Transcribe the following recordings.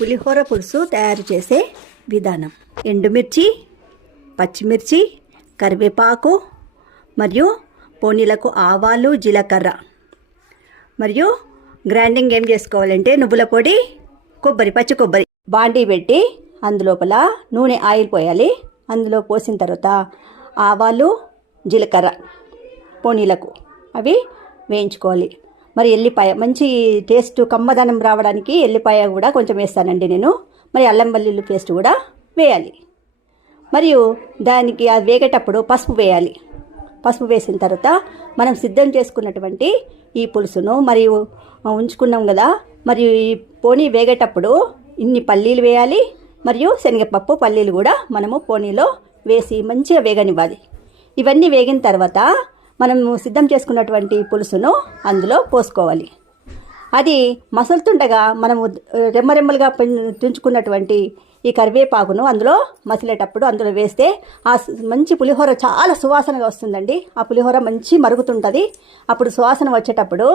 పులిహోర పులుసు తయారు చేసే విధానం. ఎండుమిర్చి పచ్చిమిర్చి కరివేపాకు మరియు పోనీలకు ఆవాలు జీలకర్ర. మరియు గ్రైండింగ్ ఏం చేసుకోవాలంటే నువ్వుల పొడి కొబ్బరి పచ్చి కొబ్బరి. బాండీ పెట్టి అందులోపల నూనె ఆయిల్ పోయాలి. అందులో పోసిన తర్వాత ఆవాలు జీలకర్ర పోనీలకు అవి వేయించుకోవాలి. మరి ఎల్లిపాయ మంచి టేస్ట్ కమ్మదనం రావడానికి ఎల్లిపాయ కూడా కొంచెం వేస్తానండి నేను. మరి అల్లం వెల్లుల్లి పేస్ట్ కూడా వేయాలి. మరియు దానికి అది వేగేటప్పుడు పసుపు వేయాలి. పసుపు వేసిన తర్వాత మనం సిద్ధం చేసుకున్నటువంటి ఈ పులుసును మరియు ఉంచుకున్నాం కదా మరియు ఈ పోనీ వేగేటప్పుడు ఇన్ని పల్లీలు వేయాలి. మరియు శనగపప్పు పల్లీలు కూడా మనము పోనీలో వేసి మంచిగా వేగనివ్వాలి. ఇవన్నీ వేగిన తర్వాత మనము సిద్ధం చేసుకున్నటువంటి పులుసును అందులో పోసుకోవాలి. అది మసులుతుండగా మనము రెమ్మరెమ్మలుగా తుంచుకున్నటువంటి ఈ కరివేపాకును అందులో మసిలేటప్పుడు అందులో వేస్తే ఆ మంచి పులిహోర చాలా సువాసనగా వస్తుందండి. ఆ పులిహోర మంచి మరుగుతుంటుంది. అప్పుడు సువాసన వచ్చేటప్పుడు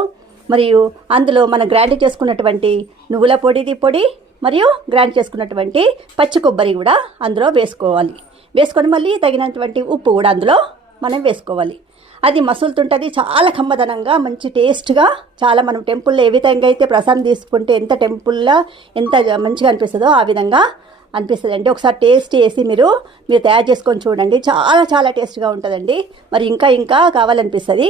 మరియు అందులో మనం గ్రైండ్ చేసుకున్నటువంటి నువ్వుల పొడిది పొడి మరియు గ్రైండ్ చేసుకున్నటువంటి పచ్చి కొబ్బరి కూడా అందులో వేసుకోవాలి. వేసుకొని మళ్ళీ తగినటువంటి ఉప్పు కూడా అందులో మనం వేసుకోవాలి. అది మసులుతుంటుంది. చాలా కమ్మదనంగా మంచి టేస్ట్గా చాలా మనం టెంపుల్లో ఏ విధంగా అయితే ప్రసాదం తీసుకుంటే ఎంత టెంపుల్లో ఎంత మంచిగా అనిపిస్తుందో ఆ విధంగా అనిపిస్తుంది అండి ఒకసారి టేస్ట్ చేసి మీరు మీరు తయారు చేసుకొని చూడండి. చాలా చాలా టేస్ట్గా ఉంటుందండి. మరి ఇంకా ఇంకా కావాలనిపిస్తుంది.